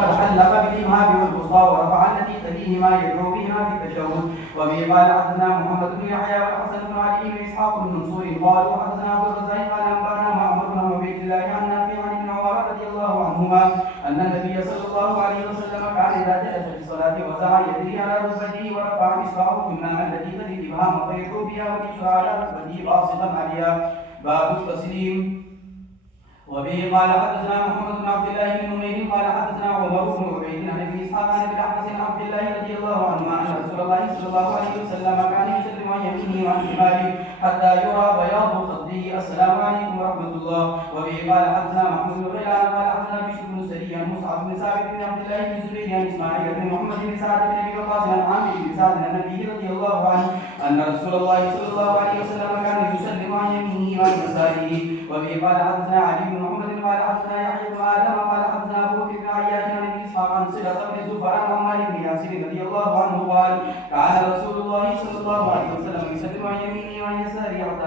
وتحلق بالإمهاب والوسطى ورفع التي تليهما يدعو بهما في التشهد. وبه قال حدثنا محمد بن يحيى والحسن بن علي بن إسحاق بن منصور قالوا حدثنا عبد الرزاق قال أنبأنا معمر بن عبيد الله عن نافع عن ابن عمر رضي الله عنهما أن النبي صلى الله عليه وسلم كان إذا جلس في الصلاة وزع يده على ركبته ورفع إصبعه اليمنى التي تلي الإبهام فيدعو بها واليسرى على ركبته باسطا عليها. باب التسليم. وبه قال حدثنا محمد بن عبد الله بن نمير قال حدثنا عمر بن عبيد عن ابي اسحاق عن ابي الاحمس عن عبد الله رضي الله عنهما ان رسول الله صلى الله عليه وسلم كان يسلم عن يمينه وعن شماله حتى يرى بياض خده السلام عليكم ورحمه الله. وبه قال حدثنا محمود بن غيلان قال حدثنا بشر بن سري عن مصعب بن ثابت بن عبد الله بن زبير عن اسماعيل بن محمد بن سعد بن ابي وقاص عن عامر بن سعد عن النبي رضي الله عنه ان رسول الله صلى الله عليه وسلم كان يسلم عن يمينه وعن يساره. وبه قال حدثنا علي بن محمد قال حدثنا يحيى بن ادم قال حدثنا ابو بكر بن عياش عن ابي اسحاق عن صله بن زفر عن عمار بن ياسر رضي الله عنه قال كان رسول الله صلى الله عليه وسلم يسلم عن يمينه وعن يساره حتى